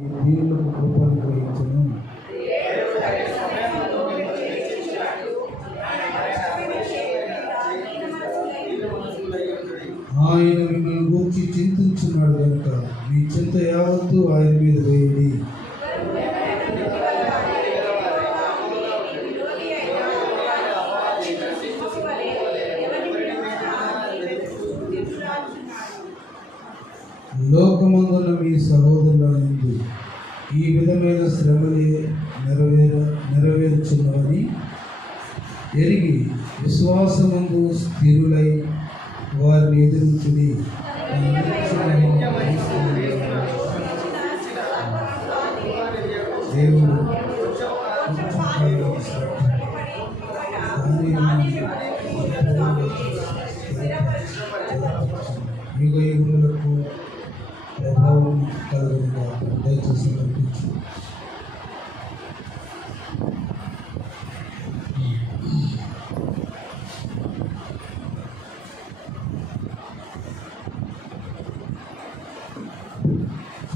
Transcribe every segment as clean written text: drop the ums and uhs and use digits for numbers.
దీనులకు కృపను గ్రహించను. ఆయన మిమ్మల్ని గూర్చి చింతించున్నాడు కనుక మీ చింత యావత్తు ఆయన మీద వేయండి. లోకమందున మీ సహోదరులందు ఈ విధమైన శ్రమలే నెరవేర్చున్నవని ఎరిగి విశ్వాసమందు స్థిరులై వారిని ఎదుర్కొని దేవుడు యుగ యుగములకు ప్రభావం కలుగుగా దయచేసి కనిపించు.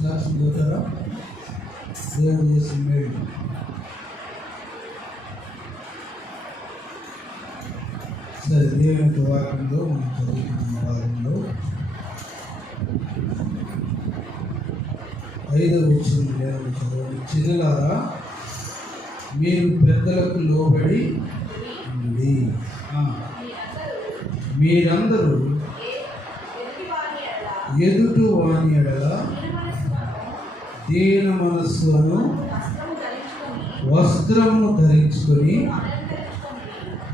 సాక్షిగా దేవుడు చేసిన మేలు సరే. దేవుని వాక్యంలో మనం చదువుకున్న భాగంలో 5వ వచనం దేవుడు చదవండి. చిన్నలారా మీరు పెద్దలకు లోబడి ఉండి మీరందరూ ఎదుటి వాని ఎడల దీన మనస్సును వస్త్రము ధరించుకొని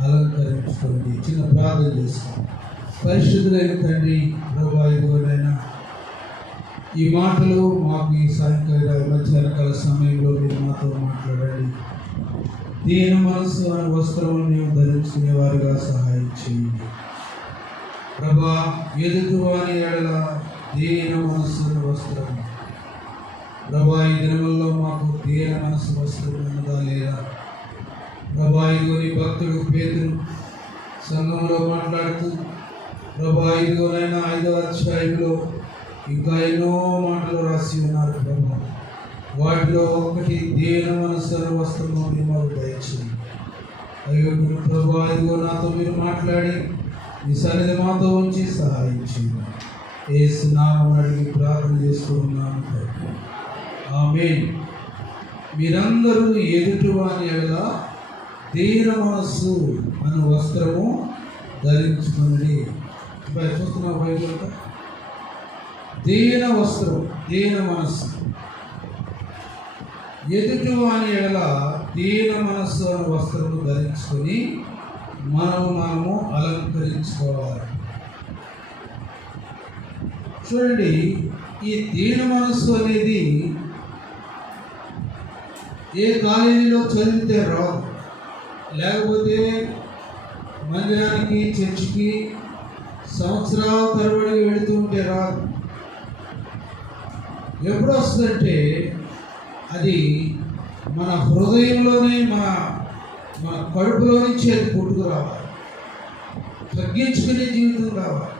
అలంకరించుకోండి. చిన్న ప్రార్థన చేసుకోండి. పరిశుద్ధులైన తండ్రి ప్రభువా, ఇదిగోనైనా ఈ మాటలు మాకు ఈ సాయంకాల మధ్యాహ్నకాల సమయంలో మీరు మాతో మాట్లాడండి. దీన మనస్సు అనే వస్త్రమును మేము ధరించుకునే వారిగా సహాయం చేయండి ప్రభా. ఎదుటి వాని ఎడల దీన మనస్సు అనే వస్త్రం ప్రభా, ఈ దినముల్లో మాకు దీన మనస్సు వస్త్రం ఉన్నదా లేదా ప్రభా. ఇదిగోని భక్తుడు పేతురు సంఘంలో మాట్లాడుతూ ప్రభా, ఇదిగోనైనా 5వ అధ్యాయంలో ఇంకా ఎన్నో మాటలు రాసి ఉన్నారు ప్రభా. వాటిలో ఒకటి దీన మనస్సు అనే వస్త్రము మాకు దయచేయండి. అయ్యో ప్రభా, ఇదిగో నాతో మీరు మాట్లాడి మీ సన్నిధి మాతో ఉంచి సహాయం చేయండి. యేసు నామమున అడిగి ప్రార్థన చేసుకుంటున్నాను. ఆమేన్. మీరందరూ ఎదుటి వాని ఎడల దీన మనస్సు అనే వస్త్రము ధరించుకుని చూస్తున్నా బైబిల్. దీన వస్త్రం, దీన మనస్సు, ఎదుటి వాని ఎడల దీన మనస్సు అనే వస్త్రము ధరించుకొని మనము అలంకరించుకోవాలి. చూడండి, ఈ దీన మనస్సు అనేది ఏ కాలేజీలో చదివితే రాదు, లేకపోతే మందిరానికి చర్చికి సంవత్సరాల తరబడి వెళుతూ ఉంటే రాదు. ఎప్పుడు వస్తుందంటే అది మన హృదయంలోనే మన కడుపులో నుంచి అది పుట్టుకు రావాలి, తగ్గించుకునే జీవితం రావాలి.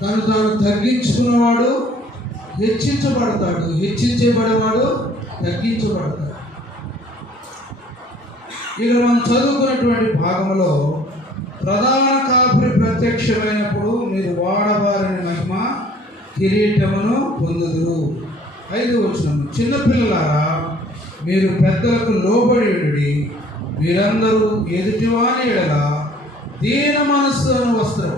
తాను తగ్గించుకున్నవాడు హెచ్చించబడతాడు, హెచ్చించబడేవాడు తగ్గించబడతాడు. ఇక్కడ మనం చదువుకున్నటువంటి భాగంలో ప్రధాన కాపురి ప్రత్యక్షమైనప్పుడు మీరు వాడబారిన మహిమ కిరీటమును పొందుదురు. 5వ వచనం, చిన్నపిల్లలారా మీరు పెద్దలకు లోబడి ఉండి మీరందరూ ఎదుటివాని ఎడల దీన మనస్సు అనే వస్త్రం.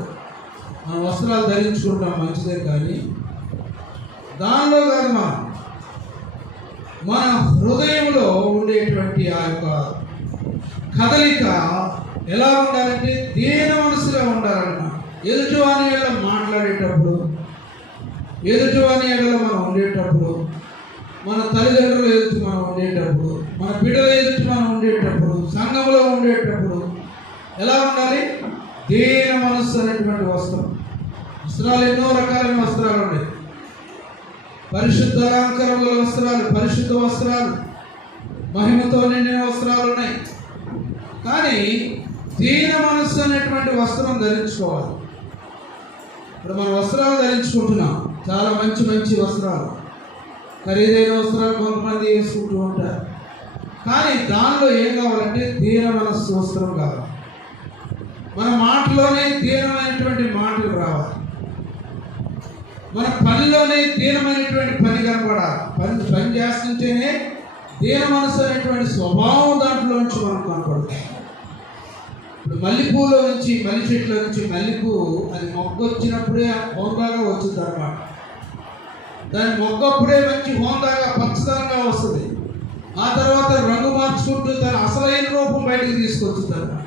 మన వస్త్రాలు ధరించుకుంటాం మంచిదే, కానీ దానిలో కాదు మన హృదయంలో ఉండేటువంటి ఆ యొక్క కదలిక ఎలా ఉండాలంటే దీన మనసుగా ఉండాలన్నమాట. ఎదుటివాని ఎడల మాట్లాడేటప్పుడు, ఎదుటివాని ఎడల మనం ఉండేటప్పుడు, మన తల్లిదండ్రులు ఎదుటి మనం ఉండేటప్పుడు, మన బిడ్డల ఎదుటి మనం ఉండేటప్పుడు, సంఘంలో ఉండేటప్పుడు ఎలా ఉండాలి? దీన మనస్సు అనేటువంటి వస్త్రం. వస్త్రాలు ఎన్నో రకాలైన వస్త్రాలు ఉన్నాయి. పరిశుద్ధ అలంకరముల వస్త్రాలు, పరిశుద్ధ వస్త్రాలు, మహిమతో నిండిన వస్త్రాలు ఉన్నాయి. కానీ దీన మనస్సు అనేటువంటి వస్త్రం ధరించుకోవాలి. ఇప్పుడు మనం వస్త్రాలు ధరించుకుంటున్నాం, చాలా మంచి మంచి వస్త్రాలు, ఖరీదైన వస్త్రాలు కొంతమంది వేసుకుంటూ ఉంటారు. కానీ దానిలో ఏం కావాలంటే దీన మనస్సు వస్త్రం కావాలి. మన మాటలోనే దీనమైనటువంటి మాటలు రావాలి. మన పనిలోనే దీనమైనటువంటి పని కనపడాలి. పని చేస్తుంటేనే దీన మనసు అనేటువంటి స్వభావం దాంట్లో నుంచి మనకు కనపడుతుంది. ఇప్పుడు మల్లెపూలో నుంచి మల్లె చెట్లో నుంచి మల్లెపూ అది మొగ్గ వచ్చినప్పుడే హోందాగా వచ్చింది అన్నమాట. దాని మొగ్గప్పుడే మంచి హోందాగా పచ్చదనంగా వస్తుంది. ఆ తర్వాత రంగు మార్చుకుంటూ తన అసలైన రూపం బయటికి తీసుకొచ్చుతుంది అన్నమాట.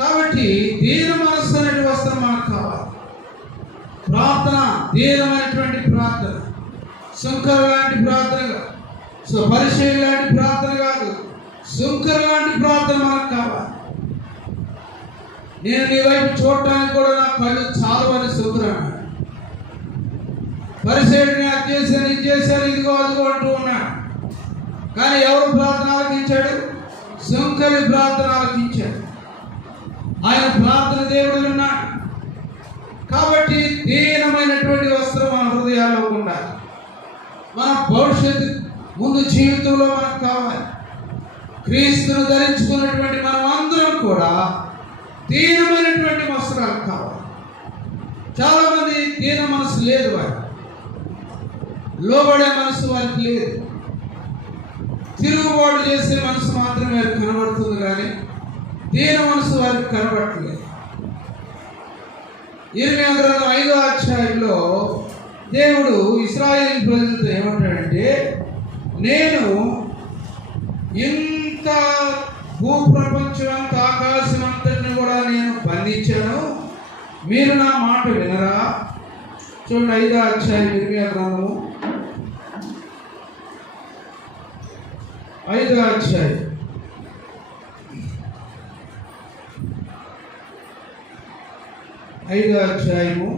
కాబట్టి దీన మనస్సు అనేటువంటి వస్త్రం మనకు కావాలి. ప్రార్థన దీనమైనటువంటి ప్రార్థన, శంకర్ లాంటి ప్రార్థన, పరిచయం లాంటి ప్రార్థన కాదు, శంకర్ లాంటి ప్రార్థన మనకు కావాలి. నేను నీ వైపు చూడటానికి కూడా నా కళ్ళు చాలు అని శంకర్ పరిచయం అది చేశాను, ఇది చేశాను, ఇదిగో అదిగో అంటూ ఉన్నాడు. కానీ ఎవరు ప్రార్థన ఆలకించాడు? శంకరి ప్రార్థన ఆలకించాడు. ఆయన ప్రార్థన దేవుడు విన్నాడు. కాబట్టి దీనమైనటువంటి వస్త్రం మన హృదయాల్లో ఉండాలి. మన భవిష్యత్తు ముందు జీవితంలో మనకు కావాలి. క్రీస్తును ధరించుకున్నటువంటి మనం అందరం కూడా దీనమైనటువంటి వస్త్రాలు కావాలి. చాలా మంది దీన మనసు లేదు, వారికి లోబడే మనసు వారికి లేదు. తిరుగుబాటు చేసే మనసు మాత్రమే వారికి కనబడుతుంది, కానీ దీన మనసు వారికి కనబడట్లేదు. ఇర్మియా గ్రంథం 5వ అధ్యాయంలో దేవుడు ఇశ్రాయేలు ప్రజలతో ఏమంటాడంటే, నేను ఇంత భూప్రపంచం అంత ఆకాశం అంతటిని కూడా నేను బంధించాను, మీరు నా మాట వినరా? చూడండి 5వ అధ్యాయం ఇర్మియా గ్రంథము 5వ అధ్యాయం 5వ అధ్యాయము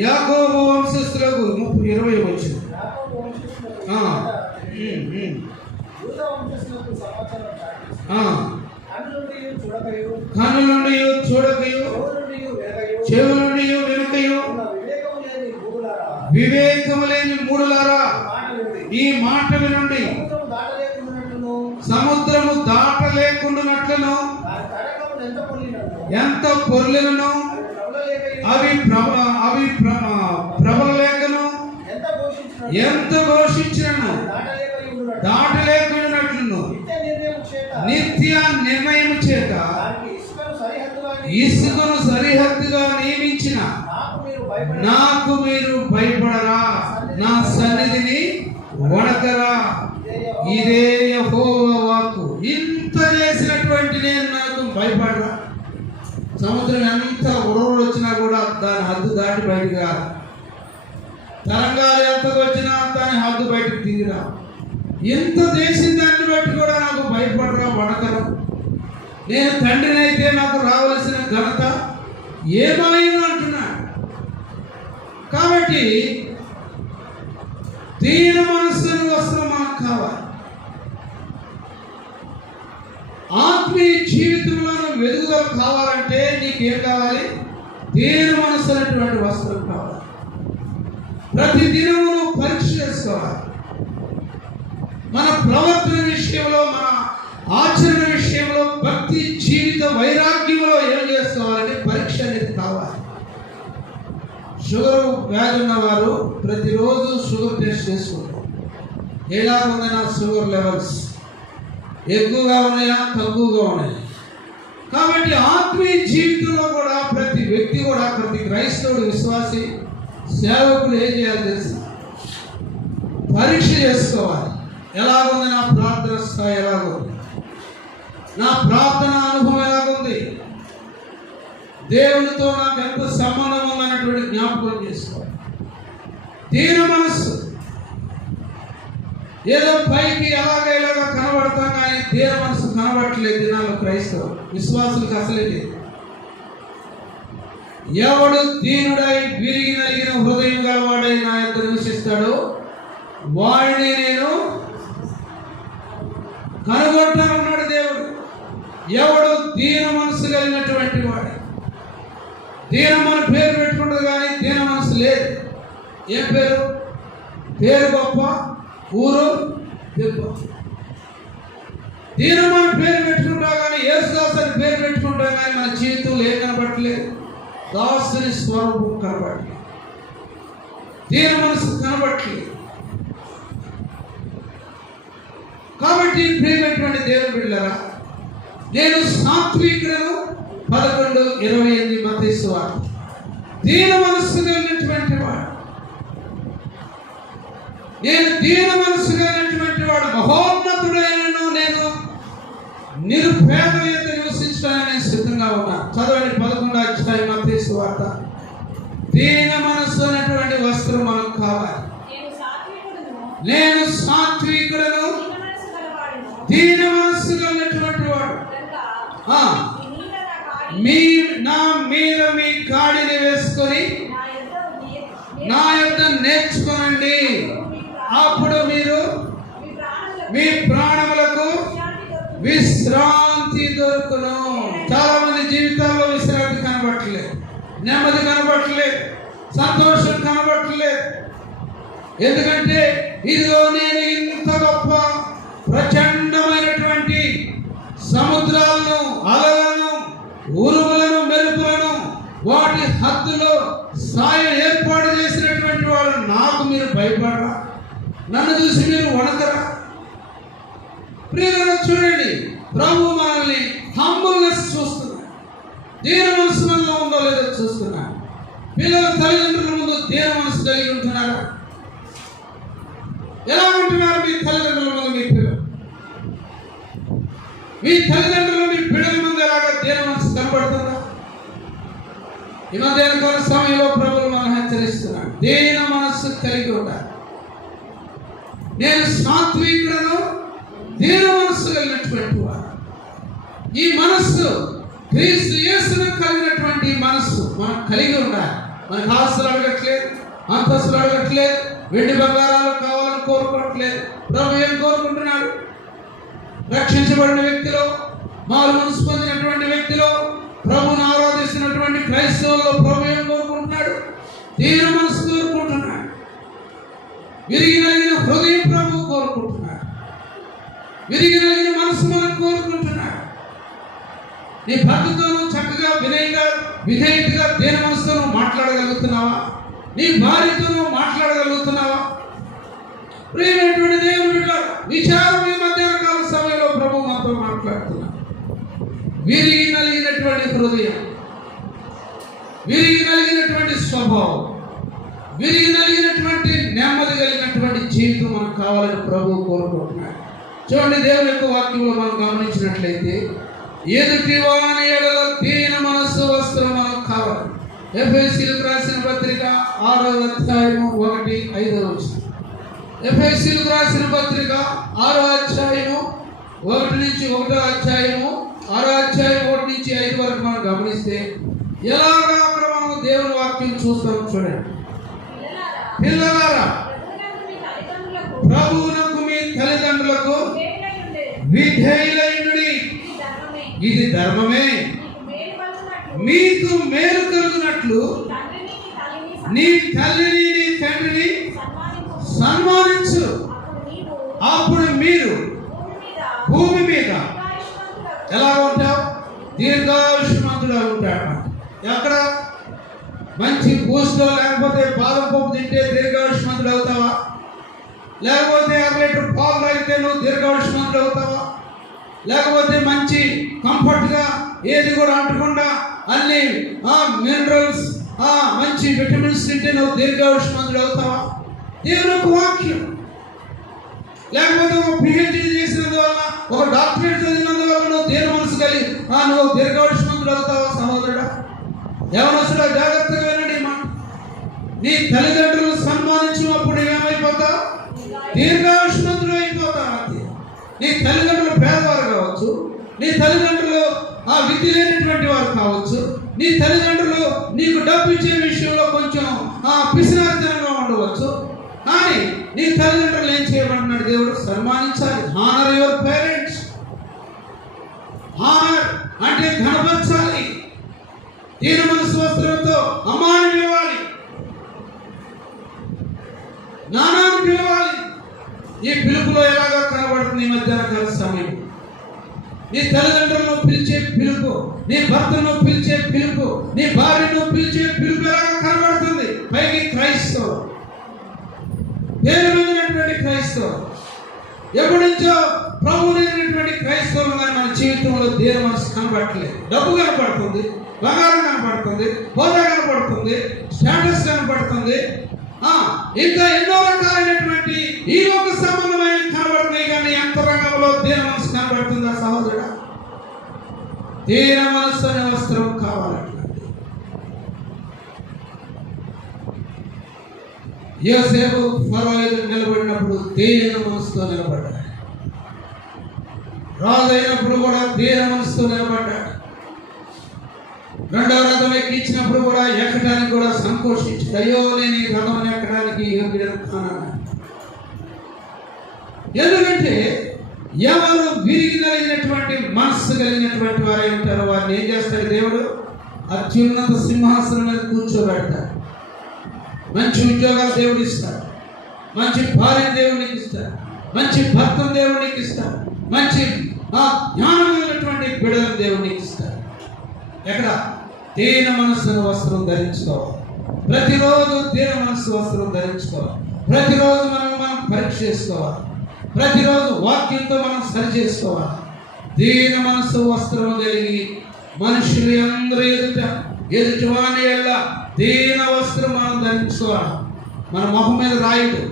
'యాకోబు వంశస్థులకు 20 వచ్చింది. కన్ను నుండి చూడకయు, చెవు నుండి వినకయు, వివేకము లేని మూడులారా ఈ మాట వినండి. సముద్రము దాటలేకుండానట్లును ఎంత పొర్లినను అవి ప్రబలలేకను ఎంత ఘోషించినను దాటలేకుండానట్లును నిత్య నిర్ణయం చేత ఇసుకను సరిహద్దుగా నియమించిన నాకు మీరు భయపడరా? నా సన్నిధిని వణకరా? ఇదే యెహోవా వాక్కు. ఇంత చేసినటువంటి నేను నాకు భయపడరా? సముద్రం ఎంత ఉరవలు వచ్చినా కూడా దాని హద్దు దాటి బయటికి రా. తరంగాలు ఎంత వచ్చినా దాని హద్దు బయటకు దిగిరా. ఎంత చేసిన దాన్ని బట్టి కూడా నాకు భయపడరా, వణకరా? నేను తండ్రిని అయితే నాకు రావలసిన ఘనత ఏమైనా అంటున్నాడు. కాబట్టి దీన మనస్సుని వస్త్రం మనకు కావాలి. ఆత్మీయ జీవితంలో వెలుగుదల కావాలంటే నీకేం కావాలి? దీన మనస్సు అనేటువంటి వస్త్రం కావాలి. ప్రతి దినము పరీక్ష చేసుకోవాలి. మన ప్రవర్తన విషయంలో, మన ఆచరణ విషయంలో, భక్తి జీవిత వైరాగ్యంలో ఏం చేసుకోవాలంటే పరీక్ష అనేది కావాలి. షుగర్ వ్యాధి ఉన్నవారు ప్రతిరోజు షుగర్ టెస్ట్ చేసుకుంటారు. ఎలా ఉంది నా షుగర్ లెవెల్స్? ఎక్కువగా ఉన్నాయా, తక్కువగా ఉన్నాయా? కాబట్టి ఆత్మీయ జీవితంలో కూడా ప్రతి వ్యక్తి కూడా, ప్రతి క్రైస్తవుడు, విశ్వాసి, సేవకులు ఏం చేయాలి తెలుసు? పరీక్ష చేసుకోవాలి. ఎలాగుంది నా ప్రార్థన స్థాయి? ఎలాగుంది నా ప్రార్థన అనుభవం? ఎలాగుంది? దేవునితో నాకు ఎంత సంబంధం ఉందన్నటువంటి జ్ఞాపకం చేసుకోవాలి. దీన మనస్సు. ఏదో పైకి ఎలాగైలాగా కనబడతాం, కానీ దీన మనసు కనబడట్లేదు దినాలు క్రైస్తవులు, విశ్వాసులకు అసలే లేదు. ఎవడు దీనుడై విరిగి నలిగిన హృదయం గలవాడై నా యొక్క నివసిస్తాడో వాడిని నేను కనుగొంటానన్నాడు దేవుడు. ఎవడు దీన మనసు కలిగినటువంటి వాడు. దీనం మన పేరు పెట్టుకుంటుంది కానీ దీన మనసు లేదు. ఏం పేరు? పేరు గొప్ప, ఊరు దెబ్బ. దీనం మన పేరు పెట్టుకుంటా కానీ, యేసుదాస్ అని పేరు పెట్టుకుంటా కానీ మన జీవితంలో ఏం కనబడట్లేదు? దాసుని స్వరూపం కనబడట్లేదు, దీన మనసు కనబడట్లేదు. కాబట్టి ప్రియమైనటువంటి దేవుని బిడ్డలారా, నేను సాత్వికుడను 11:28 మత్తయి సువార్త. దీన మనస్సు కలిగినటువంటి వాడు, నేను దీన మనస్సు కలిగినటువంటి వాడు మహోన్నతుడైనను నేను నిరుపేదల యొద్ద నివసించడానికి నేను సిద్ధంగా ఉన్నాను. చదవండి 11వ అధ్యాయం మత్తయి సువార్త. దీన మనస్సు అనేటువంటి వస్త్రం మనకు కావాలి. నేను సాత్వికుడను దీన మనస్సు కలిగినటువంటి వాడు, నా మీద మీ కాడిని వేసుకొని నా యొద్ద నేర్చుకోనండి, అప్పుడు మీరు మీ ప్రాణములకు విశ్రాంతి దొరుకును. చాలా మంది జీవితాల్లో విశ్రాంతి కనబట్టలేదు, నెమ్మది కనబట్టలేదు, సంతోషం కనబట్టలేదు. ఎందుకంటే ఇదిగో నేను ఇంత గొప్ప ప్రచండమైనటువంటి సముద్రాలను, అలలను, ఉరుములను, మెరుపులను, వాటి హద్దులో సాయం ఏర్పాటు చేసినటువంటి వాడు నాకు మీరు భయపడరా? నన్ను చూసి మీరు వణకరా? ప్రియులను చూడండి, ప్రభు మనల్ని హంబుల్నెస్ చూస్తున్నారు. దీన మనసు మనలో ఉందో లేదో చూస్తున్నారు. పిల్లల తల్లిదండ్రుల ముందు దీన మనసు కలిగి ఉంటున్నారా? ఎలా ఉంటున్నారు మీ తల్లిదండ్రుల ముందు మీ పిల్లలు? మీ తల్లిదండ్రులు మీ పిల్లల ముందు ఎలాగా దీన మనసు కనబడుతుందా? ఈ మధ్య సమయంలో ప్రభువు మనం హెచ్చరిస్తున్నాడు, దీన మనస్సు కలిగి ఉండాలి. నేను సాత్వికుడను దీన మనస్సు కలిగినటువంటి వాడు. ఈ మనస్సు క్రీస్తు యేసును కలిగినటువంటి మనస్సు మనం కలిగి ఉండాలి. మనకు ఆస్తులు అడగట్లేదు, అంతస్తులు అడగట్లేదు, వెండి బంగారాలు కావాలని కోరుకోవట్లేదు. ప్రభు ఏం కోరుకుంటున్నాడు? రక్షించబడిన వ్యక్తిలో, మారు మనసు పొందినటువంటి వ్యక్తిలో, ప్రభుని ఆరాధిస్తున్నటువంటి క్రైస్తవుల్లో ప్రభు ఏం కోరుకుంటున్నాడు? దీన మనసు కోరుకుంటున్నాడు. విరిగి నలిగిన హృదయం ప్రభు కోరుకుంటున్నాడు. విరిగి నలిగిన మనసు మనం కోరుకుంటున్నాడు. నీ భర్తతోనూ చక్కగా విధేయతగా దీన మనసుతో మాట్లాడగలుగుతున్నావా? నీ భార్యతోనూ మాట్లాడగలుగుతున్నావా? ప్రియమైనటువంటి దేవుని బిడ్డ, విచారం ఈ మధ్యాహ్న కాల సమయంలో ప్రభు మనతో మాట్లాడుతున్నాడు. విరిగి నలిగినటువంటి హృదయం, విరిగి నలిగినటువంటి స్వభావం, విరిగి నలిగినటువంటి నెమ్మది కలిగినటువంటి జీవితం మనకు కావాలని ప్రభు కోరుకుంటున్నాడు. చూడండి, దేవుని యొక్క వాక్యంలో మనం గమనించినట్లయితే, ఎదుటి వాని ఎడల దీన మనస్సు వస్త్రం మనకు కావాలి. ఎఫెసీయులకు రాసిన పత్రిక 6వ అధ్యాయము 1-5. ఎఫెసీయులకు రాసిన పత్రిక 6వ అధ్యాయము 1-1వ అధ్యాయము 6వ అధ్యాయం 1-5 వరకు మనం గమనిస్తే ఎలాగా అక్కడ మనం దేవుని వాక్యం చూస్తాం. చూడండి, పిల్లలారా ప్రభువునకు మీ తల్లిదండ్రులకు విధేయులైయుండుడి, ఇది ధర్మమే. మీకు మేలు కలుగునట్లు నీ తల్లిని నీ తండ్రిని సన్మానించు, అప్పుడు మీరు భూమి మీద ఎలా ఉంటావు? దీర్ఘాయుష్మంతుడు ఉంటాడు. ఎక్కడ? మంచి బూస్ట్లో లేకపోతే బాదం పప్పు తింటే దీర్ఘాయుష్మంతుడు అవుతావా? లేకపోతే 50 లీటర్ పాలు తాగితే నువ్వు దీర్ఘాయుష్మంతుడు అవుతావా? లేకపోతే మంచి కంఫర్ట్గా ఏది కూడా అంటకుండా అన్ని మినరల్స్, మంచి విటమిన్స్ తింటే నువ్వు దీర్ఘాయుష్మంతుడు అవుతావా? దేవుని యొక్క వాక్యం. లేకపోతే ఒక పిహెచ్డి చేసినందువల్ల, ఒక డాక్టరేట్ చదివినందువల్ల నువ్వు దీన మనసు కలిగి నువ్వు దీర్ఘాయుష్మంతుడు అవుతావా? సహోదరుడా, యవనస్తుడా, జాగ్రత్తగా వినండి మాట. నీ తల్లిదండ్రులు సన్మానించినప్పుడు ఏమైపోతావు? దీర్ఘాయుష్మంతుడు అయిపోతావు. నీ తల్లిదండ్రులు పేదవారు కావచ్చు, నీ తల్లిదండ్రులు విద్య లేనటువంటి వారు కావచ్చు, నీ తల్లిదండ్రులు నీకు డబ్బు ఇచ్చే విషయంలో కొంచెం పిసినారితనంగా ఉండవచ్చు. కానీ నీ తల్లిదండ్రులు ఏం చేయమంటున్నాడు దేవుడు? సన్మానించాలి. Honour your parents. హానర్. ఘనపరచాలి. దీన మనసు వస్త్రంతో అమ్మాని పిలవాలి, నానాన్ని పిలవాలి. ఈ పిలుపులో ఎలాగా కనబడుతుంది ఈ మధ్యాహ్న కాల సమయం? నీ తల్లిదండ్రులను పిలిచే పిలుపు, నీ భర్తను పిలిచే పిలుపు, నీ భార్యను పిలిచే పిలుపు ఎలాగా కనబడుతుంది? పైకి క్రైస్తవం, పేరు మీదటువంటి క్రైస్తవం, ఎప్పటి నుంచో ప్రభు లేనటువంటి క్రైస్తవులు కానీ మన జీవితంలో దీన మనసు కనబడట్లేదు. డబ్బు కనపడుతుంది, బంగారం కనపడుతుంది, హోదా కనపడుతుంది, స్టేటస్ కనపడుతుంది, ఇంకా ఎన్నో రకాలైనటువంటి ఈ లోక సంబంధమైన కనబడుతున్నాయి. కానీ అంతరంగంలో దీన మనసు కనబడుతుందా సహోదరుడా? దీన మనస్సు అనే వస్త్రం కావాలంట. యోసేపు ఫరో ఎదురు నిలబడినప్పుడు దీన మనసుతో నిలబడ్డాడు. రాజు అయినప్పుడు కూడా దీన మనసుతో నిలబడ్డాడు. రెండవ రథం ఎక్కించినప్పుడు కూడా ఎక్కడానికి కూడా సంకోచించాడు. అయ్యో, నేను ఈ రథం ఎక్కడానికి యోగ్యుడను కానన్నాడు. ఎందుకంటే ఎవరు విరిగి కలిగినటువంటి మనస్సు కలిగినటువంటి వారు ఉంటారో వారిని ఏం చేస్తాడు దేవుడు? అత్యున్నత సింహాసనం మీద కూర్చోబెడతాడు. మంచి ఉద్యోగాలు దేవుడు ఇస్తాడు, మంచి భార్య దేవుడికి ఇస్తాడు, మంచి భర్తను దేవుడికి ఇస్తాడు, మంచి జ్ఞానమైనటువంటి బిడ్డలను దేవుడికి ఇస్తాడు. ఎక్కడ? దీన మనస్సు వస్త్రం ధరించుకోవాలి. ప్రతిరోజు దీన మనస్సు వస్త్రం ధరించుకోవాలి. ప్రతిరోజు మనం పరీక్ష చేసుకోవాలి. ప్రతిరోజు వాక్యంతో మనం సరి చేసుకోవాలి. దీన మనస్సు వస్త్రం కలిగి మనుషులు అందరూ ఎదుటి వాని ఎల్ల దీన వస్త్రం మనం ధరించుకోవాలి. మన ముఖం మీద రాయడు,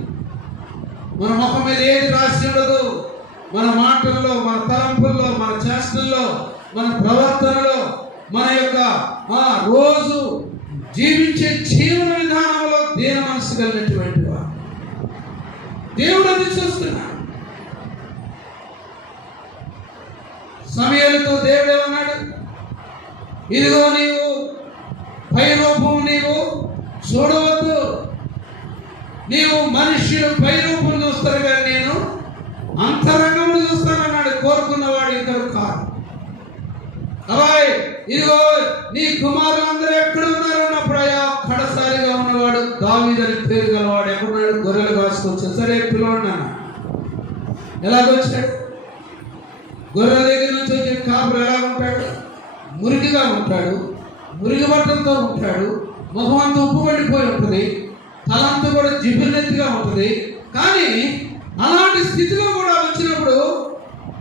మన ముఖం మీద ఏది రాసి ఉండదు. మన మాటల్లో, మన తలంపుల్లో, మన చేష్టల్లో, మన ప్రవర్తనలో, మన యొక్క రోజు జీవించే జీవన విధానంలో దీన మనస్సు కలిగినటువంటి వారు దేవుడు అది చూస్తున్నాడు. సమూయేలుతో దేవుడు ఏమన్నాడు? ఇదిగో నీవు పై రూపం నీవు చూడవద్దు, నీవు మనుష్యులు పై రూపం చూస్తారు కానీ నేను అంతరంగమును చూస్తానన్నాడు. కోరుకున్నవాడు ఇద్దరు కాదు. అబ్బాయి, ఇదిగో నీ కుమారులందరూ ఎక్కడ ఉన్నారు అన్నప్పుడు అయ్యా కడసారిగా ఉన్నవాడు దావీదు అని పేరు గలవాడు ఎక్కడున్నాడు? గొర్రెలు కాసుకొచ్చాడు. సరే పిలవండి అన్న. ఎలాగొచ్చాడు? గొర్రెల దగ్గర నుంచి వచ్చే కాపురు ఎలా ఉంటాడు? మురికిగా ఉంటాడు, మురిగి బట్టలతో ఉంటాడు, ముఖం అంతా ఉప్పు పడిపోయి ఉంటుంది, తలంతా కూడా జిబులెత్తిగా ఉంటుంది. కానీ అలాంటి స్థితిలో కూడా వచ్చినప్పుడు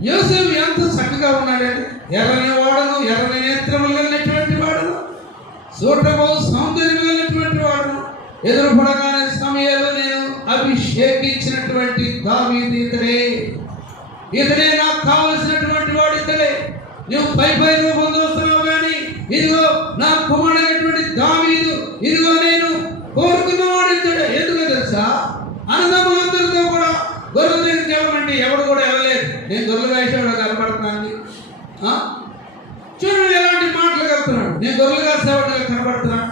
యోసేపు ఎంత చక్కగా ఉన్నాడండి. ఎర్రని వాడును, ఎర్రని నేత్రములు కలిగినటువంటి వాడును, చూడబో సౌందర్యం కలిగినటువంటి వాడును. ఎదురుపడగానే సమయంలో నేను అభిషేకించినటువంటి దావీదు ఇతడే నాకు కావలసినటువంటి వాడు ఇతడే. నువ్వు పై రూపం చూస్తున్నావు కానీ ఇదిగో నా కుమారుడైనటువంటి దావీదు, ఇదిగో నేను కోరుకున్నవాడు ఇతడే. ఎందుకో తెలుసా? అన్నదమ్ములందరితో కూడా గొర్రెల దగ్గరికి వెళ్ళమంటే ఎవడు కూడా వెళ్ళలేదు. నేను గొర్రెలు కాసేవాడు కనబడుతున్నాను. చూడండి ఎలాంటి మాటలు కలుపుతున్నాడు. నేను గొర్రెలు కాసేవాడిగా కనబడుతున్నాను.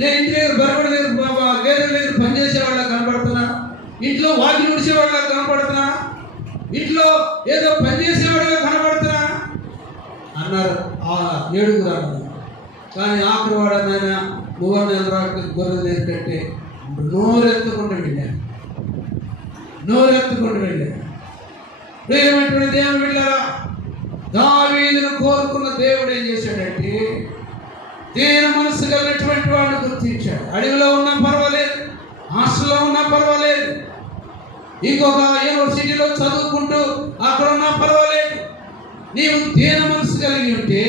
నేను ఇంటి దగ్గర బరబడి దగ్గర గేదెల దగ్గర పనిచేసేవాళ్ళ కనబడుతున్నాను. ఇంట్లో వాకిలి ఉడిచేవాళ్ళ కనబడుతున్నాను. ఇంట్లో ఏదో పనిచేసేవాడిగా కనబడుతున్నా అన్నారు ఆ 7 అన్నారు. కానీ ఆఖరి వాడు నాయన 3 నెలల రాక గొర్రెల దగ్గర కట్టే నోరెత్తుకుంటూ వెళ్ళాను. ప్రియమైనటువంటి దేవుని బిడ్డలారా, దావీదును కోరుకున్న దేవుడు ఏం చేశాడంటే దీన మనస్సు కలిగినటువంటి వాడిని గుర్తించాడు. అడవిలో ఉన్నా పర్వాలేదు, హాస్టల్లో ఉన్నా పర్వాలేదు, ఇంకొక యూనివర్సిటీలో చదువుకుంటూ అక్కడ ఉన్నా పర్వాలేదు. నీవు దీన మనస్సు కలిగి ఉంటే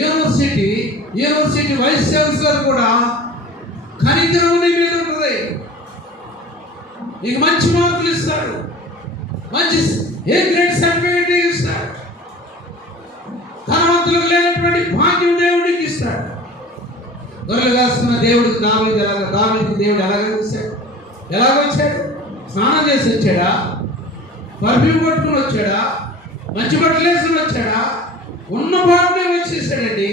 యూనివర్సిటీ వైస్ ఛాన్సలర్ కూడా కనికరం నీ మీద ఉంటుంది. నీకు మంచి మార్కులు ఇస్తాడు, మంచి ఏ గ్రేడ్ సర్టిఫికేట్ ఇస్తాడు, ధనవంతులకు లేనటువంటి భాగ్యం దేవుడికి ఇస్తాడు. గొర్రెలు కాసుకున్న దేవుడికి దావీదుకి దేవుడు ఎలాగొచ్చాడు? స్నానం చేసి వచ్చాడా? పర్ఫ్యూమ్ కొట్టుకుని వచ్చాడా? మంచి బట్టలు వేసుకుని వచ్చాడా? ఉన్న పాటనే వచ్చేసాడండి.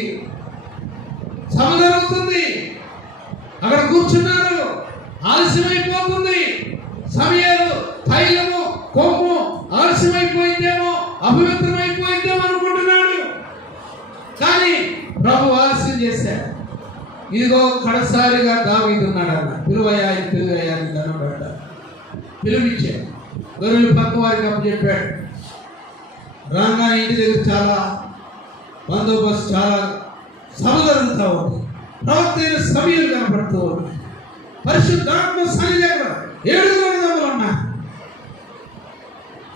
సభ జరుగుతుంది, అక్కడ కూర్చున్నారు, ఆలస్యమైపోతుంది. సమయాలు తైలము కొమ్ము ఆలస్యమైపోయిందేమో, అపవిత్రమైపోయిందేమో అనుకుంటున్నాడు. కానీ ప్రభు ఆలస్యం చేశాడు. ఇదిగో కడసారిగా దావీదు ఉన్నాడన్న, పిలువయ్యా అని కనబడ్డ పిలువిచ్చాడు. గొర్రెలు పక్క వారికి అప్పచెప్పాడు. రాగానే ఇంటి దగ్గర చాలా బందోబస్తు, చాలా సభ జరుగుతూ ఉంది. ప్రవక్త అయిన సమయం కనపడుతూ ఉంది. పరిశుద్ధాత్మ సన్నిధి దగ్గర 7 అన్నదమ్ములు ఉన్నారు.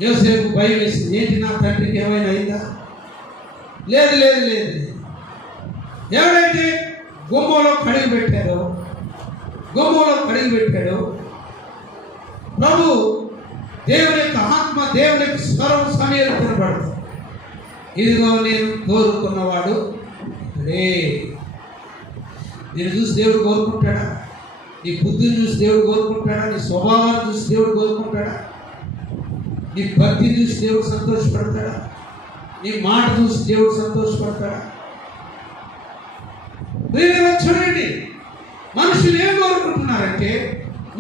యోసేపు భయం వేసింది. ఏంటి, నా తండ్రికి ఏమైనా అయిందా? లేదు లేదు లేదు. ఎవరైతే గుమ్మలో కడిగి పెట్టాడో ప్రభు దేవుని యొక్క ఆత్మ, దేవుని యొక్క స్వరం సమయం కనబడుతుంది. ఇదిగో నేను కోరుకున్నవాడు ఇక్కడే. నేను చూసి దేవుడు కోరుకుంటాడా? నీ బుద్ధిని చూసి దేవుడు కోరుకుంటాడా? నీ స్వభావాన్ని చూసి దేవుడు కోరుకుంటాడా? నీ భక్తిని చూసి దేవుడు సంతోషపడతాడా? నీ మాట చూసి దేవుడు సంతోషపడతాడా? చూడండి, మనుషులు ఏం కోరుకుంటున్నారంటే,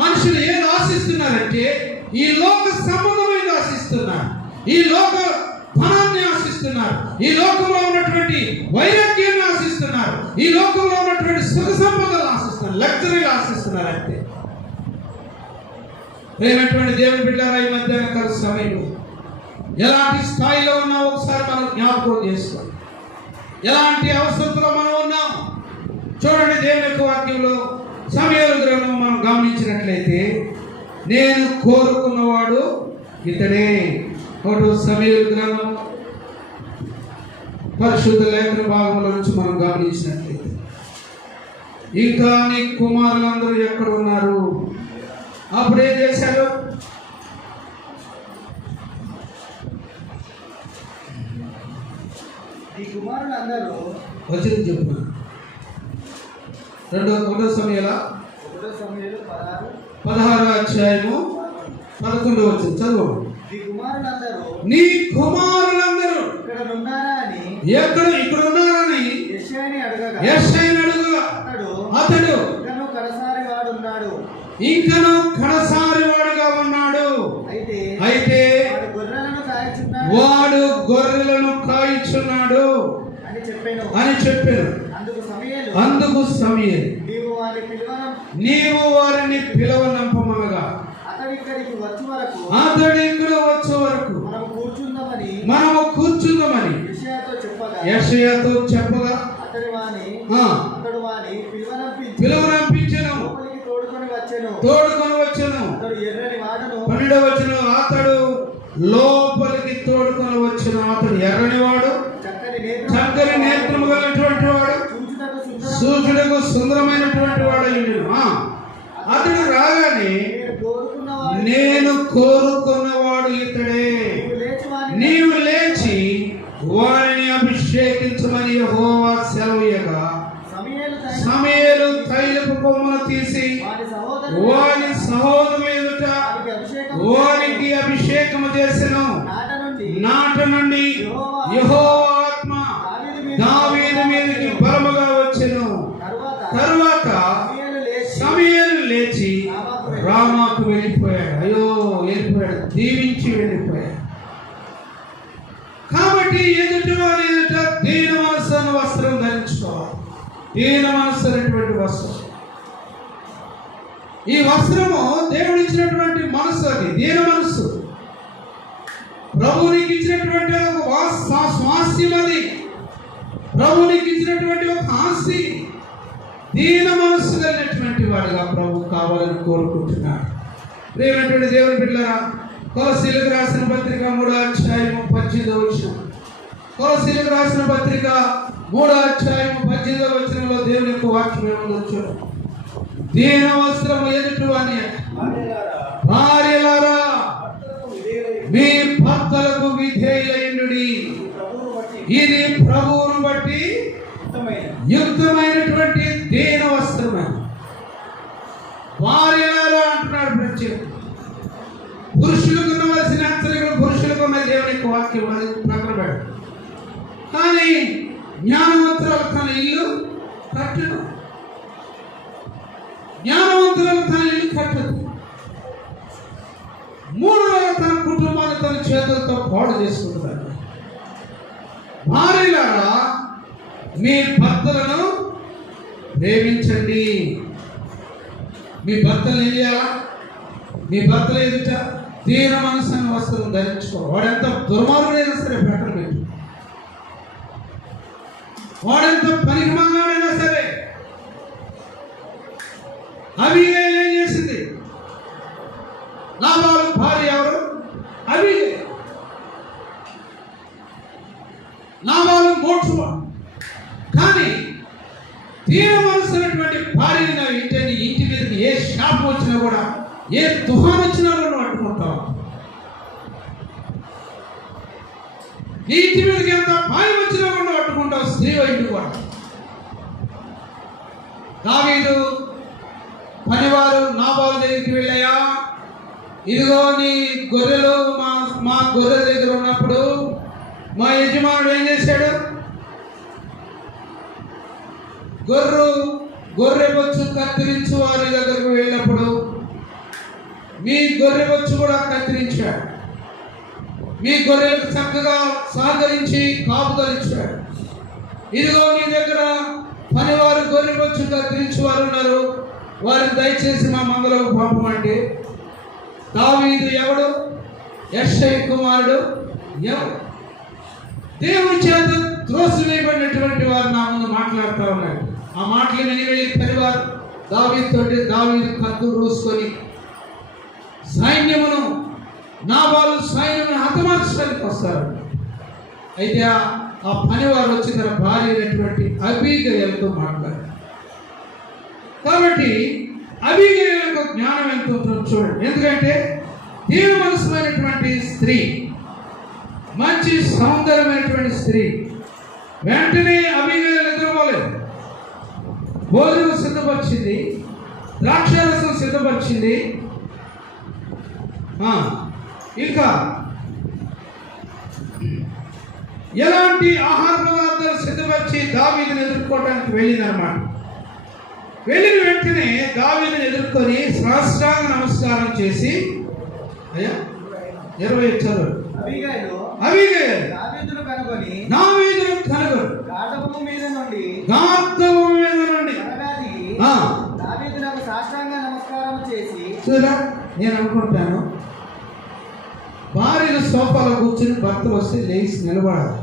మనుషులు ఏం ఆశిస్తున్నారంటే ఈ లోక సంబంధమైన ఆశిస్తున్నారు, ఈ లోక ధనాన్ని ఆశిస్తున్నారు, ఈ లోకంలో ఉన్నటువంటి వైరాగ్యాన్ని ఆశిస్తున్నారు, ఈ లోకంలో ఉన్నటువంటి సుఖ సంపదలు ఆశిస్తున్నారు, లగ్జరీలు ఆశిస్తున్నారు. అంతే. ప్రేమటువంటి దేవుని బిడ్డలారా, ఈ మధ్యాహ్న కాల సమయంలో ఎలాంటి స్థాయిలో ఉన్నామో ఒకసారి మనం జ్ఞాపకం చేసుకోవాలి. ఎలాంటి అవసరంలో మనం ఉన్నాం చూడండి. దేవుని యొక్క వాక్యంలో సమూయేలు గ్రంథం మనం గమనించినట్లయితే, నేను కోరుకున్నవాడు ఇతడే. ఒకటో సమూయేలు గ్రంథం పరిశుద్ధ లేఖన భాగంలో నుంచి మనం గమనించినట్లయితే, ఇంకా నీ కుమారులందరూ ఎక్కడ ఉన్నారు? అప్పుడు ఏం చేశారు? ఈ కుమారులందరూ వచ్చింది చెప్పున్నా. ఒకటో సమూయేలు 16వ అధ్యాయము 11వ వచనం చదువు. నీ కుమారులందరూ ఇక్కడ ఉన్నారని యెషయాని అడుగగా అతడు ఇంకను కడసారి వాడుగా ఉన్నాడు. అయితే వాడు గొర్రెలను కాయిచున్నాడు అని చెప్పాను. అందుకు సమూయేలు, నీవు వారిని పిలవనంపమనగా అతడు ఇక్కడ వచ్చే వరకు మనము కూర్చుందామని యెషయాతో చెప్పగా పిలువనంపించెను. తోడుకొని వచ్చెను. 12వ వచనం, అతడు లోపలికి తోడుకొని వచ్చెను. అతడు ఎర్రనివాడు, చక్కని నేత్రము కలిగినటువంటి వాడు, సూచుడకు సుందరమైనటువంటి వాడు అయ్యుండెను. అతడు రాగానే, నేను కోరుకున్నవాడు ఇతడే, నీవు లేచి వారిని అభిషేకించమని యెహోవా సెలవీయగా, సమూయేలు తైలపు కొమ్మును తీసి వారి సహోదరుల ఎదుట వారికి అభిషేకము చేసెను. నాట నుండి యెహోవా ఆత్మ దావీదు మీదకి బలముగా వచ్చెను. తరువాత సమూయేలు లేచి రామాకు వెళ్ళిపోయాడు. దీవించి వెళ్ళిపోయాడు. కాబట్టి ఎదుటి వారి ఎదుట దీన మనస్సు అన్న వస్త్రం ధరించుకోవాలి. దీన మనస్సు అనేటువంటి వస్త్రం, ఈ వస్త్రము దేవుడు ఇచ్చినటువంటి మనస్సు. అది దీన మనస్సు, ప్రభువునికి ఇచ్చినటువంటి ఒక స్వాస్యం. అది ప్రభువునికి ఇచ్చినటువంటి ఒక ఆస్తి. దీన మనస్సు కలిగినటువంటి వాడుగా ప్రభు కావాలని కోరుకుంటున్నాడు. ప్రియమైనటువంటి దేవుని బిడ్డలారా, కొలస్సీలకు రాసిన పత్రిక 3వ అధ్యాయము 18వ వచనం. కొలస్సీలకు రాసిన పత్రిక 3వ అధ్యాయము 18వ వచనంలో దేవుని యొక్క వాక్యం ఏముందో చూడండి. దీన వస్త్రము ఎదుటి వాని భార్యలారా, మీ భర్తలకు విధేయులైనడి, ఇది ప్రభువును బట్టి యుక్తమైనటువంటి దీన వస్త్రమే. భార్యలారా అంటున్నాడు ప్రత్యేక. పురుషులకు ఉండవలసిన హెచ్చరికలు పురుషులకు ఉన్న దేవుని యొక్క వాక్యం అది ప్రకటన పెడతాడు. కానీ జ్ఞానవంతురాలు తన ఇల్లు కట్టదు. జ్ఞానవంతురాలు తన ఇల్లు కట్టదు. 3 నెలలు తన కుటుంబాన్ని తన చేతులతో పాడు చేసుకుంటారు. భార్యలారా, మీ భర్తలను ప్రేమించండి. మీ భర్తలు ఏం చేయాలా? మీ భర్తలు ఎదుట దీన మనసుని వస్త్రం ధరించుకో. వాడెంత దుర్మార్గుడైనా సరే బట్టలు పెట్టు, వాడెంత పనికిమాలినైనా సరే. అబీగైల్ ఏం చేసింది? నాబాలు భార్య ఎవరు? అబీగైల్. నాబాలు మోక్షవాడు. కానీ దీన మనసున్నటువంటి భార్యగా ఇంటి మీదకి ఏ శాపం వచ్చినా కూడా, ఏ తుఫాన్ వచ్చినా కూడా అడ్డుకుంటావు. నీ ఇంటి మీదకి ఎంత భయం వచ్చినా కూడా అడ్డుకుంటావు. స్త్రీ వైపు కూడా. దావీదు పనివారు నాబాలు దగ్గరికి వెళ్ళాయా, ఇదిగో నీ గొర్రెలు మా గొర్రెల దగ్గర ఉన్నప్పుడు మా యజమానుడు ఏం చేశాడు? గొర్రె బొచ్చు కత్తిరించు వారి దగ్గరకు వెళ్ళినప్పుడు మీ గొర్రె బొచ్చు కూడా కత్తిరించాడు. మీ గొర్రెలకు చక్కగా సహకరించి కాపుదలించాడు. ఇదిగో నీ దగ్గర పనివారు గొర్రె బొచ్చు కత్తిరించు వారు ఉన్నారు, వారిని దయచేసి మా మందలకు పంపమంటే, దావీదు ఎవడు? యెష్షయి కుమారుడు ఎవడు? దేవుని చేత త్రోసివేయబడినటువంటి వారు నా ముందు మాట్లాడుతూ ఉన్నారు. ఆ మాటలు విని వెళ్ళి పనివారు దావీదు కత్తు రూసుకొని సైన్యమును, నాబాలు సైన్యమును హతమార్చడానికి వస్తారు. అయితే ఆ పనివారు వచ్చి తన భార్య అయినటువంటి అబీగయలతో మాట్లాడారు. కాబట్టి అబీగయలకు జ్ఞానం ఎంత ఉంటుందో చూడండి. ఎందుకంటే దీన మనసుమైనటువంటి స్త్రీ, మంచి సౌందర్యమైనటువంటి స్త్రీ. వెంటనే అబీగయలు నిద్రపోలేదు. భోజనం సిద్ధపరిచింది, ద్రాక్షారసం సిద్ధపరిచింది, ఇంకా ఎలాంటి ఆహార పదార్థాలు సిద్ధపరిచి దావీదుని ఎదుర్కోవడానికి వెళ్ళిందనమాట. వెళ్ళిన వెంటనే దావీదుని ఎదుర్కొని సాష్టాంగ నమస్కారం చేసి, అయ్యా 20 చదువు. అబీగయలు దావీదును కనుగొని గాదము మీద నుండి దావీదునకు సాష్టాంగ నమస్కారం చేసి, చూడా, నేను అనుకుంటాను భార్యలు సోఫాలో కూర్చొని భర్త వస్తే లేచి నిలబడాలి,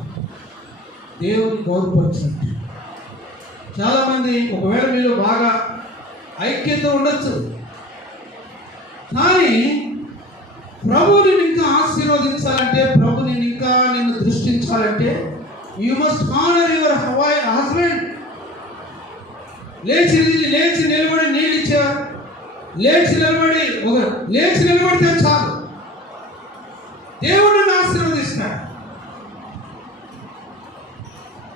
దేవుని గౌరవపరిచినట్టు. చాలామంది ఒకవేళ మీరు బాగా ఐక్యత ఉండొచ్చు, కానీ ప్రభుని ఇంకా ఆశీర్వదించాలంటే, ప్రభుని ఇంకా నిన్ను దృష్టించాలంటే, you must honour your husband. లేచి నిలబడి నీళ్ళు ఇచ్చేవారు, లేచి నిలబడితే చాలు, దేవుడిని ఆశీర్వదిస్తాడు.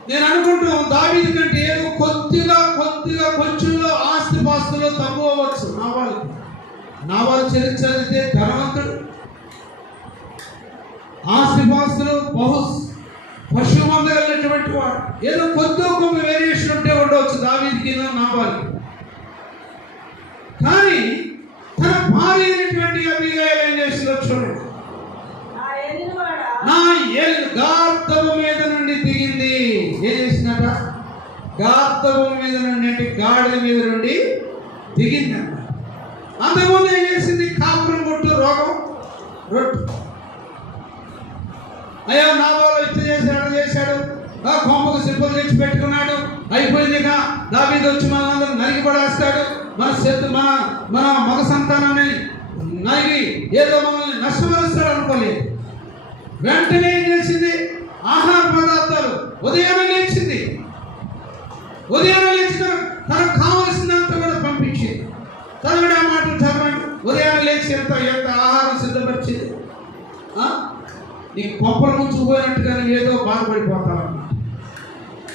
నేను అనుకుంటాం దావీదు కంటే ఏదో కొద్దిగా కొంచెంలో ఆస్తి పాస్తులో తక్కువ అవ్వచ్చు నాబాలు చరిత్ర ధనవంతుడు, ఆస్తి పాస్తులు పశువు మందగలిగినటువంటి వాడు. ఏదో కొద్దిగా గొప్ప వేరియేషన్ ఉంటే ఉండవచ్చు దావీదుకి నాబాలుకి. కానీ తన భార్య అయినటువంటి అబీగయలు ఏం చేసిందో చూడండి. నా గార్ధము మీద నుండి దిగింది. ఏం చేసిందట? గార్ధము మీద నుండి అంటే గాడిద మీద నుండి దిగిందట. అంతకుముందు ఏం చేసింది? కాపురం కొట్టు రోగం రొట్టు. అయ్యా నాబాలు ఇట్లా చేశాడు, కొంపకు సిబ్బలు తెచ్చి పెట్టుకున్నాడు, అయిపోయింది. ఇక దావీదు వచ్చి మనందరం నరికి పడేస్తాడు, మన మగ సంతానాన్ని నరికి ఏదో మనల్ని నష్టపరుస్తాడు అనుకోలేదు. వెంటనే ఏం చేసింది? ఆహార పదార్థాలు ఉదయాన్నే లేచి తనకు కావలసినంత కూడా పంపించింది. చదవడం ఆ మాటలు చదవండి. ఉదయాన్నే లేచి ఎంత ఆహారం సిద్ధపరిచింది. నీ కొప్పల నుంచి పోయినట్టుగా ఏదో బాధపడిపోతావన్నమాట.